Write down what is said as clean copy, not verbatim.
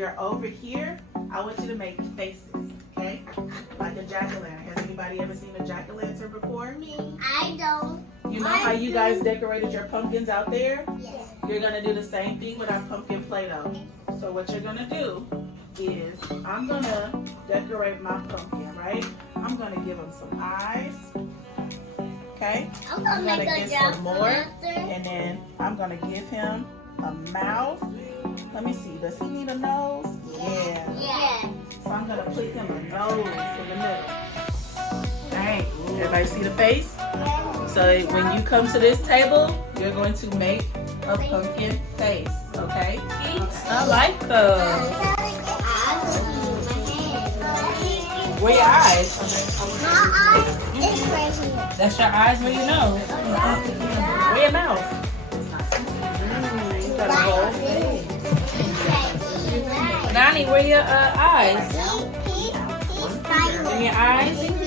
you're over here, I want you to make faces, okay? Like a jack-o'-lantern. Has anybody ever seen a jack-o'-lantern before? Me. I don't. You know how you guys decorated your pumpkins out there? Yes. You're gonna do the same thing with our pumpkin Play-Doh. So what you're gonna do is, I'm gonna decorate my pumpkin, right? I'm gonna give him some eyes, okay? I'm gonna get some more, and then I'm gonna give him a mouth. Let me see, does he need a nose? Yeah. Yeah. So I'm gonna put him a nose in the middle. Alright, everybody see the face? So when you come to this table, you're going to make a pumpkin face, okay? I like those. Where your eyes? My eyes is right here. That's your eyes, where your nose? Where your mouth? You got a bowl. Nani, where your eyes? He's And your eyes?